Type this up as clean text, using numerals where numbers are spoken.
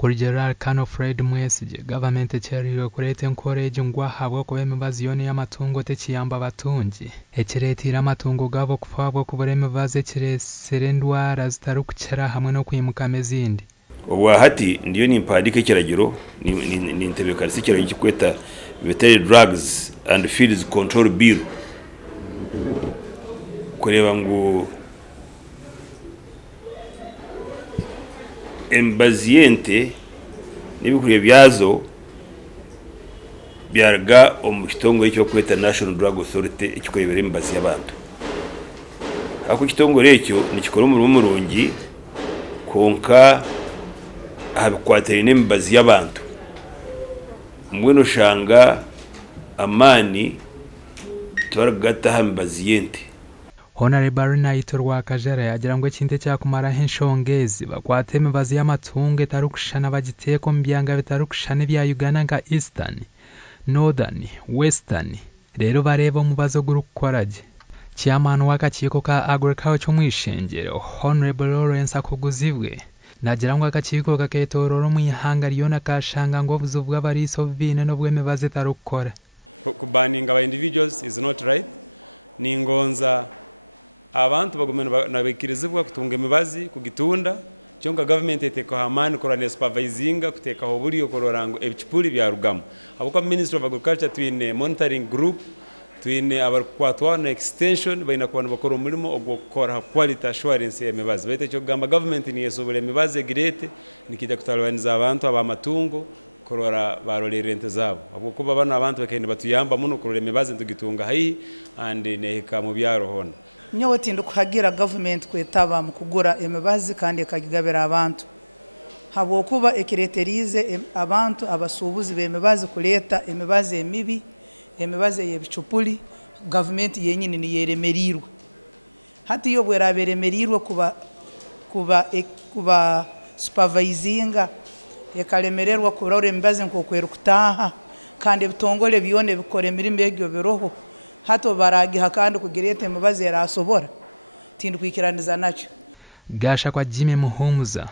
kuri General Kano Fred Mwesige government ekyeriire kureeta encourage ngwa habwo kuba emibazi yona y'amatungo tekiyamba abatungi ekireteire amatungo gabo kufa habwo kubura emibazi ekiresire endwara zitarikukira hamwe n'okwimuka ezindi. Obwa hati ndiyo nimpandika ekiragiro nintebeka sikiragiro kikweta Veterinary Drugs and Feeds Control Bill kureba ngu embaziyente n'ibikuriye byazo byarga omu kitongore ky'okweta National Drug Authority ekikurebera embazi y'abantu. Ako kitongore ekyo nikikora omurimo murungi konka abikwatire n'embazi y'abantu mbwenu shanga amani tubaragata hambaziyente. Honorable Naito Rwakajara yagira ngo ekinte cyakumara henshongezi bakwate emibazi y'amatungo etarukushana bagiteko mu byanga bitarukushana bya Uganda nka Eastern, Northern, Western. Rero bareba omubazo gurukoraje. Chairman w'akakiiko ka Agriculture mu Ihangero Honorable Lawrence akuguzibwe nagira ngo akakiiko kaketororo mu Ihanga lyona kashanga ngo obuzu bw'abariso bine n'obw'emibazi etarukukora. Kubaninga aba individuals is not right. Ningonza abantu bagomena nabekirizibwa kutunga emibazi kugitunda cyonga government eteko hamani korane supervisinga kuteka hoburi okororango ebikipuri bya rugamo abuka Ministry of Agriculture twine monitoring group twine abarkwatwa na extension baina kwa bakoro mulimo ogukora quality assurance y'emibazi baite cyo gamba government ni yesobole emibazi girete nikijya kutalwaniza abantu ab'amatungo korora barole rente zabo abo kuba bana abantu bakende batuyamba muno korora emibazi tugitunga hayi and neheka mu byaro hona nyowe tindu kuhagira government kwetaba mu kugura emibazi kandi ekagigabira abantu habo kuba ekireterize abantu abasubuzi b'emibazi kuleta emibazi emibi emibazi y'ebicupuli government yenyine ni yeremerirwe hati yo bweraberemerirwe kuba supervisinga ekalemererwa kurora emibazi nkokwera kutaha kandi bitongole byone bikore emirimo egyo biroho hato baragiha kandi kugirete emibazi yarasobora tindu kwikiraniza nakyo gasha kwa Jimmy Muhumuza